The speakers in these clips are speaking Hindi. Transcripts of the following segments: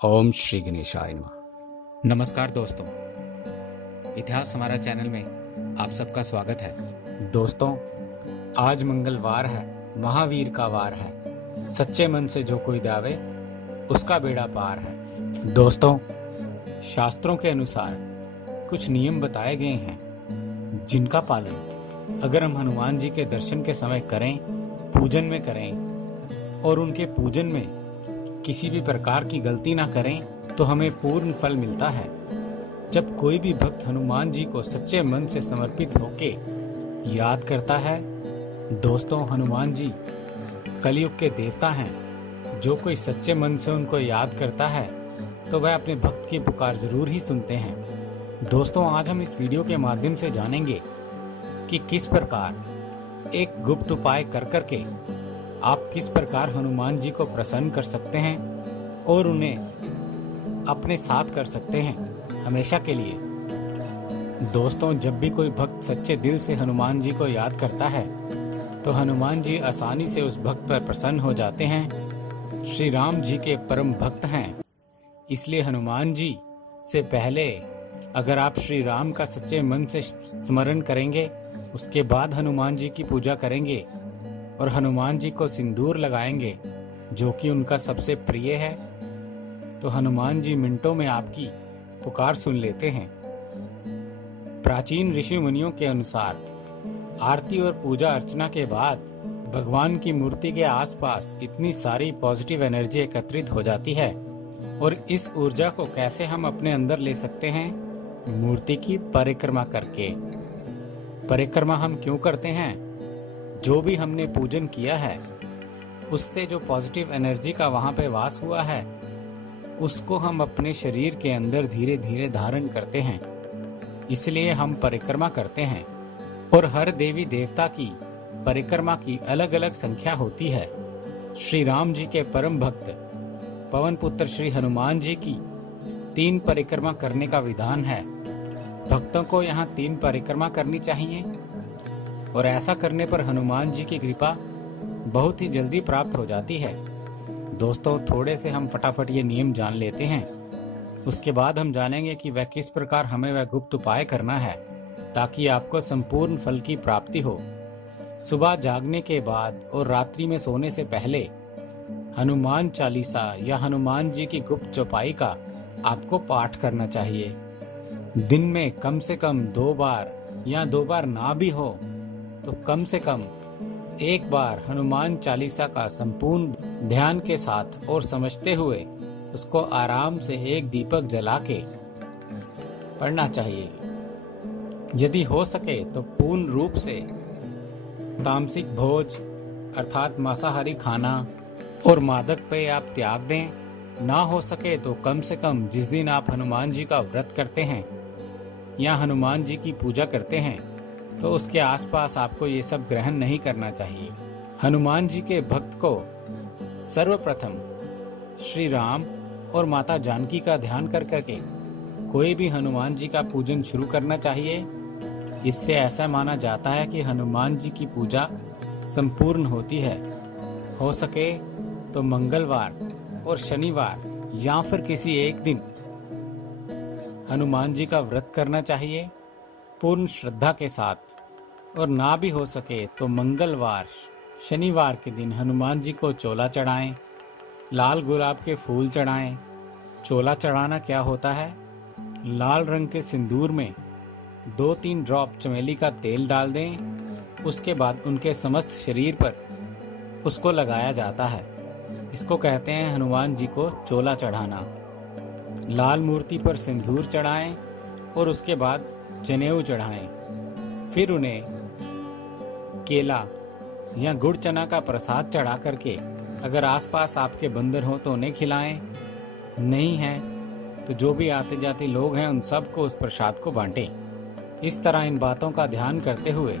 ओम श्री गणेशाय नमः। नमस्कार दोस्तों, इतिहास हमारा चैनल में आप सबका स्वागत है। दोस्तों, आज मंगलवार है, महावीर का वार है। सच्चे मन से जो कोई दावे उसका बेड़ा पार है। दोस्तों, शास्त्रों के अनुसार कुछ नियम बताए गए हैं जिनका पालन अगर हम हनुमान जी के दर्शन के समय करें, पूजन में करें और उनके पूजन में किसी भी प्रकार की गलती ना करें तो हमें पूर्ण फल मिलता है। जब कोई भी भक्त हनुमान जी को सच्चे मन से समर्पित होके याद करता है, दोस्तों हनुमान जी कलयुग के देवता हैं। जो कोई सच्चे मन से उनको याद करता है तो वह अपने भक्त की पुकार जरूर ही सुनते हैं। दोस्तों, आज हम इस वीडियो के माध्यम से जानेंगे कि किस प्रकार एक गुप्त उपाय कर करके आप किस प्रकार हनुमान जी को प्रसन्न कर सकते हैं और उन्हें अपने साथ कर सकते हैं हमेशा के लिए। दोस्तों, जब भी कोई भक्त सच्चे दिल से हनुमान जी को याद करता है तो हनुमान जी आसानी से उस भक्त पर प्रसन्न हो जाते हैं। श्री राम जी के परम भक्त हैं, इसलिए हनुमान जी से पहले अगर आप श्री राम का सच्चे मन से स्मरण करेंगे, उसके बाद हनुमान जी की पूजा करेंगे और हनुमान जी को सिंदूर लगाएंगे जो कि उनका सबसे प्रिय है, तो हनुमान जी मिनटों में आपकी पुकार सुन लेते हैं। प्राचीन ऋषि मुनियों के अनुसार आरती और पूजा अर्चना के बाद भगवान की मूर्ति के आसपास इतनी सारी पॉजिटिव एनर्जी एकत्रित हो जाती है, और इस ऊर्जा को कैसे हम अपने अंदर ले सकते हैं? मूर्ति की परिक्रमा करके। परिक्रमा हम क्यों करते हैं? जो भी हमने पूजन किया है उससे जो पॉजिटिव एनर्जी का वहां पे वास हुआ है उसको हम अपने शरीर के अंदर धीरे धीरे धारण करते हैं, इसलिए हम परिक्रमा करते हैं। और हर देवी देवता की परिक्रमा की अलग अलग संख्या होती है। श्री राम जी के परम भक्त पवन पुत्र श्री हनुमान जी की 3 परिक्रमा करने का विधान है। भक्तों को यहाँ 3 परिक्रमा करनी चाहिए और ऐसा करने पर हनुमान जी की कृपा बहुत ही जल्दी प्राप्त हो जाती है। दोस्तों, थोड़े से हम फटाफट ये नियम जान लेते हैं, उसके बाद हम जानेंगे कि वह किस प्रकार हमें वह गुप्त उपाय करना है ताकि आपको संपूर्ण फल की प्राप्ति हो। सुबह जागने के बाद और रात्रि में सोने से पहले हनुमान चालीसा या हनुमान जी की गुप्त चौपाई का आपको पाठ करना चाहिए। दिन में कम से कम 2 बार या 2 बार ना भी हो तो कम से कम 1 बार हनुमान चालीसा का संपूर्ण ध्यान के साथ और समझते हुए उसको आराम से एक दीपक जला के पढ़ना चाहिए। यदि हो सके तो पूर्ण रूप से तामसिक भोज अर्थात मांसाहारी खाना और मादक पेय आप त्याग दें। ना हो सके तो कम से कम जिस दिन आप हनुमान जी का व्रत करते हैं या हनुमान जी की पूजा करते हैं तो उसके आसपास आपको ये सब ग्रहण नहीं करना चाहिए। हनुमान जी के भक्त को सर्वप्रथम श्री राम और माता जानकी का ध्यान कर करके कोई भी हनुमान जी का पूजन शुरू करना चाहिए। इससे ऐसा माना जाता है कि हनुमान जी की पूजा संपूर्ण होती है। हो सके तो मंगलवार और शनिवार या फिर किसी एक दिन हनुमान जी का व्रत करना चाहिए पूर्ण श्रद्धा के साथ, और ना भी हो सके तो मंगलवार शनिवार के दिन हनुमान जी को चोला चढ़ाएं, लाल गुलाब के फूल चढ़ाएं। चोला चढ़ाना क्या होता है? लाल रंग के सिंदूर में 2-3 ड्रॉप चमेली का तेल डाल दें, उसके बाद उनके समस्त शरीर पर उसको लगाया जाता है। इसको कहते हैं हनुमान जी को चोला चढ़ाना। लाल मूर्ति पर सिंदूर चढ़ाएं और उसके बाद जनेऊ चढ़ाएं। फिर उन्हें केला या गुड़ चना का प्रसाद चढ़ा करके अगर आसपास आपके बंदर हो तो उन्हें खिलाएं, नहीं है तो जो भी आते जाते लोग हैं उन सबको उस प्रसाद को बांटें। इस तरह इन बातों का ध्यान करते हुए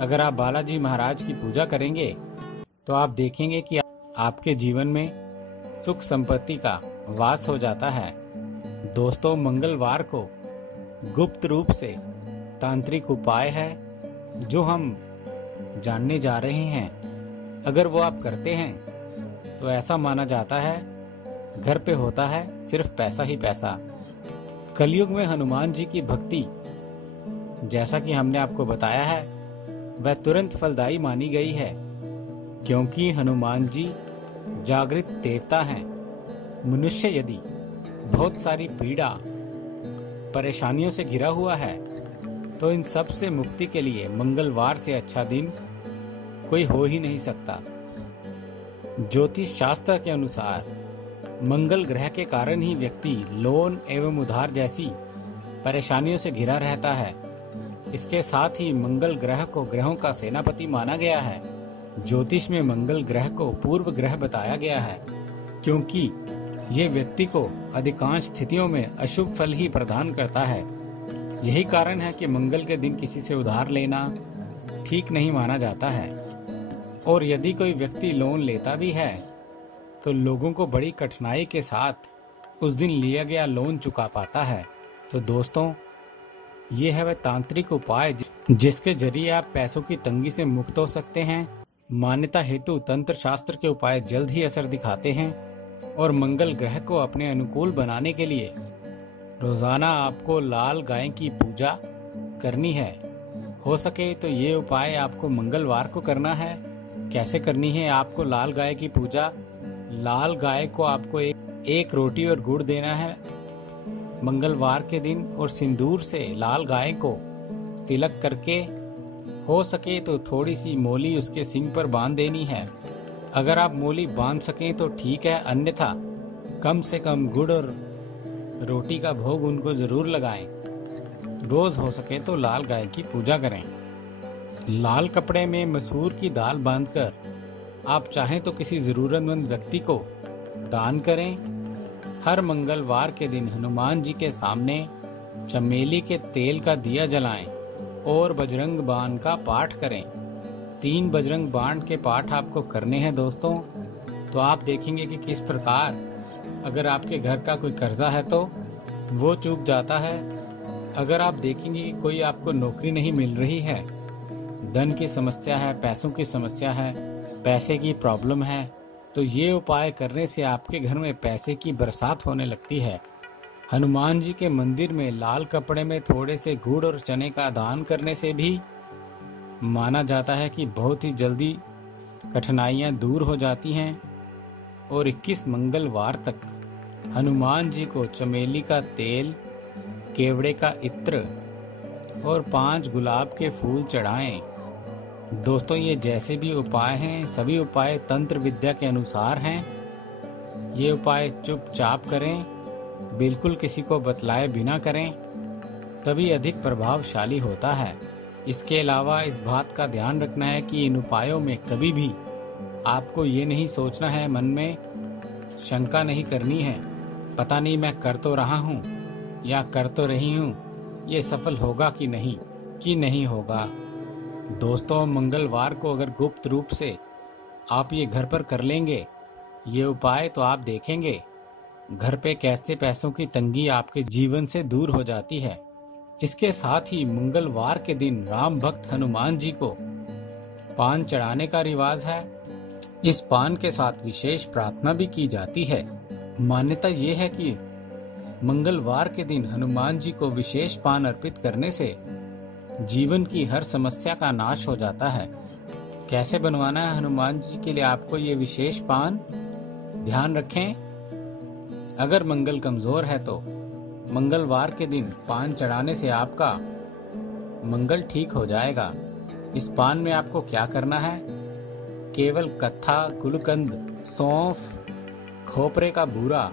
अगर आप बालाजी महाराज की पूजा करेंगे तो आप देखेंगे कि आपके जीवन में सुख संपत्ति का वास हो जाता है। दोस्तों, मंगलवार को गुप्त रूप से तांत्रिक उपाय है जो हम जानने जा रहे हैं। अगर वो आप करते हैं तो ऐसा माना जाता है घर पे होता है सिर्फ पैसा ही पैसा। कलयुग में हनुमान जी की भक्ति, जैसा कि हमने आपको बताया है, वह तुरंत फलदायी मानी गई है, क्योंकि हनुमान जी जागृत देवता हैं। मनुष्य यदि बहुत सारी पीड़ा परेशानियों से घिरा हुआ है तो इन सब से मुक्ति के लिए मंगलवार से अच्छा दिन कोई हो ही नहीं सकता। ज्योतिष शास्त्र के अनुसार मंगल ग्रह के कारण ही व्यक्ति लोन एवं उधार जैसी परेशानियों से घिरा रहता है। इसके साथ ही मंगल ग्रह को ग्रहों का सेनापति माना गया है। ज्योतिष में मंगल ग्रह को पूर्व ग्रह बताया गया है, क्योंकि ये व्यक्ति को अधिकांश स्थितियों में अशुभ फल ही प्रदान करता है। यही कारण है कि मंगल के दिन किसी से उधार लेना ठीक नहीं माना जाता है, और यदि कोई व्यक्ति लोन लेता भी है तो लोगों को बड़ी कठिनाई के साथ उस दिन लिया गया लोन चुका पाता है। तो दोस्तों, ये है वह तांत्रिक उपाय जिसके जरिए आप पैसों की तंगी से मुक्त हो सकते हैं। मान्यता हेतु तंत्र शास्त्र के उपाय जल्द ही असर दिखाते हैं, और मंगल ग्रह को अपने अनुकूल बनाने के लिए रोजाना आपको लाल गाय की पूजा करनी है। हो सके तो ये उपाय आपको मंगलवार को करना है। कैसे करनी है आपको लाल गाय की पूजा? लाल गाय को आपको एक रोटी और गुड़ देना है मंगलवार के दिन, और सिंदूर से लाल गाय को तिलक करके, हो सके तो थोड़ी सी मोली उसके सींग पर बांध देनी है। अगर आप मोली बांध सकें तो ठीक है, अन्यथा कम से कम गुड़ और रोटी का भोग उनको जरूर लगाएं। रोज हो सके तो लाल गाय की पूजा करें। लाल कपड़े में मसूर की दाल बांधकर आप चाहें तो किसी जरूरतमंद व्यक्ति को दान करें। हर मंगलवार के दिन हनुमान जी के सामने चमेली के तेल का दिया जलाएं और बजरंग बाण का पाठ करें। 3 बजरंग बाण के पाठ आपको करने हैं दोस्तों। तो आप देखेंगे कि किस प्रकार अगर आपके घर का कोई कर्जा है तो वो चूक जाता है। अगर आप देखेंगे कि कोई आपको नौकरी नहीं मिल रही है, धन की समस्या है, पैसों की समस्या है, पैसे की प्रॉब्लम है, तो ये उपाय करने से आपके घर में पैसे की बरसात होने लगती है। हनुमान जी के मंदिर में लाल कपड़े में थोड़े से गुड़ और चने का दान करने से भी माना जाता है कि बहुत ही जल्दी कठिनाइयां दूर हो जाती हैं। और 21 मंगलवार तक हनुमान जी को चमेली का तेल, केवड़े का इत्र और 5 गुलाब के फूल चढ़ाएं। दोस्तों, ये जैसे भी उपाय हैं, सभी उपाय तंत्र विद्या के अनुसार हैं। ये उपाय चुपचाप करें, बिल्कुल किसी को बतलाए बिना करें, तभी अधिक प्रभावशाली होता है। इसके अलावा इस बात का ध्यान रखना है कि इन उपायों में कभी भी आपको ये नहीं सोचना है, मन में शंका नहीं करनी है, पता नहीं मैं कर तो रहा हूँ या कर तो रही हूँ, ये सफल होगा कि नहीं होगा। दोस्तों, मंगलवार को अगर गुप्त रूप से आप ये घर पर कर लेंगे ये उपाय, तो आप देखेंगे घर पे कैसे पैसों की तंगी आपके जीवन से दूर हो जाती है। इसके साथ ही मंगलवार के दिन राम भक्त हनुमान जी को पान चढ़ाने का रिवाज है। इस पान के साथ विशेष प्रार्थना भी की जाती है। मान्यता ये है कि मंगलवार के दिन हनुमान जी को विशेष पान अर्पित करने से जीवन की हर समस्या का नाश हो जाता है। कैसे बनवाना है हनुमान जी के लिए आपको ये विशेष पान? ध्यान रखें, अगर मंगल कमजोर है तो मंगलवार के दिन पान चढ़ाने से आपका मंगल ठीक हो जाएगा। इस पान में आपको क्या करना है? केवल कत्था, गुलकंद, सौंफ, खोपरे का बूरा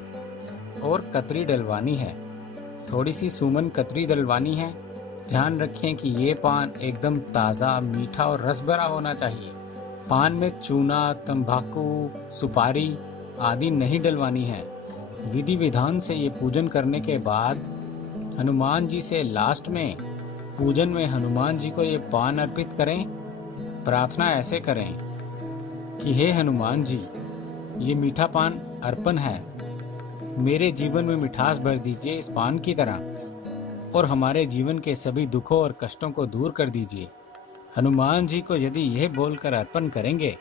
और कतरी डलवानी है। थोड़ी सी सुमन कतरी डलवानी है। ध्यान रखें कि ये पान एकदम ताज़ा, मीठा और रस भरा होना चाहिए। पान में चूना, तंबाकू, सुपारी आदि नहीं डलवानी है। विधि विधान से ये पूजन करने के बाद हनुमान जी से लास्ट में पूजन में हनुमान जी को ये पान अर्पित करें। प्रार्थना ऐसे करें कि हे हनुमान जी, ये मीठा पान अर्पण है, मेरे जीवन में मिठास भर दीजिए इस पान की तरह, और हमारे जीवन के सभी दुखों और कष्टों को दूर कर दीजिए। हनुमान जी को यदि यह बोलकर अर्पण करेंगे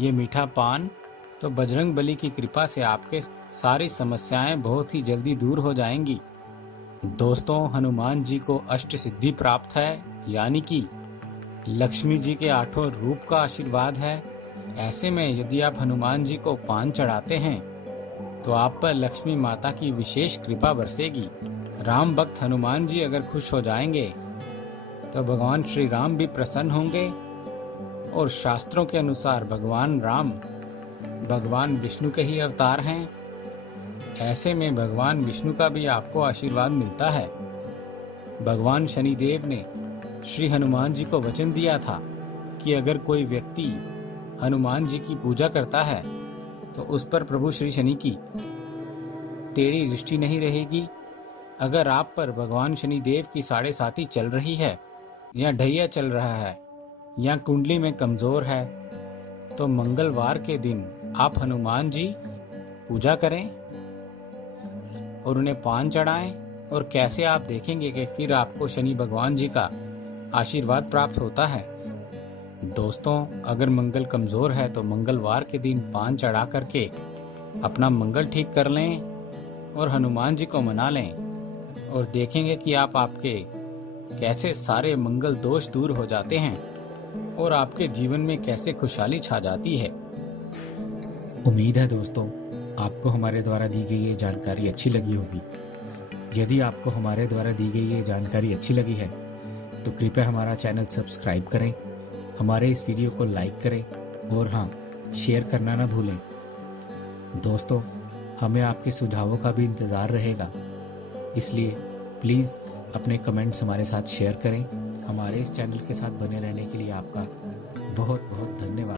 ये मीठा पान, तो बजरंग बली की कृपा से आपके सारी समस्याएं बहुत ही जल्दी दूर हो जाएंगी। दोस्तों, हनुमान जी को अष्ट सिद्धि प्राप्त है, यानी कि लक्ष्मी जी के 8 रूप का आशीर्वाद है। ऐसे में यदि आप हनुमान जी को पान चढ़ाते हैं तो आप पर लक्ष्मी माता की विशेष कृपा बरसेगी। राम भक्त हनुमान जी अगर खुश हो जाएंगे तो भगवान श्री राम भी प्रसन्न होंगे। और शास्त्रों के अनुसार भगवान राम भगवान विष्णु के ही अवतार हैं। ऐसे में भगवान विष्णु का भी आपको आशीर्वाद मिलता है। भगवान शनिदेव ने श्री हनुमान जी को वचन दिया था कि अगर कोई व्यक्ति हनुमान जी की पूजा करता है तो उस पर प्रभु श्री शनि की टेढ़ी दृष्टि नहीं रहेगी। अगर आप पर भगवान शनिदेव की 7.5 चल रही है या ढैया चल रहा है या कुंडली में कमजोर है तो मंगलवार के दिन आप हनुमान जी पूजा करें और उन्हें पान चढ़ाएं। और कैसे आप देखेंगे कि फिर आपको शनि भगवान जी का आशीर्वाद प्राप्त होता है। दोस्तों, अगर मंगल कमजोर है तो मंगलवार के दिन पान चढ़ा करके अपना मंगल ठीक कर लें और हनुमान जी को मना लें और देखेंगे कि आपके कैसे सारे मंगल दोष दूर हो जाते हैं और आपके जीवन में कैसे खुशहाली छा जाती है। उम्मीद है दोस्तों, आपको हमारे द्वारा दी गई ये जानकारी अच्छी लगी होगी। यदि आपको हमारे द्वारा दी गई ये जानकारी अच्छी लगी है तो कृपया हमारा चैनल सब्सक्राइब करें, हमारे इस वीडियो को लाइक करें और हाँ, शेयर करना ना भूलें। दोस्तों, हमें आपके सुझावों का भी इंतज़ार रहेगा, इसलिए प्लीज़ अपने कमेंट्स हमारे साथ शेयर करें। हमारे इस चैनल के साथ बने रहने के लिए आपका बहुत बहुत धन्यवाद।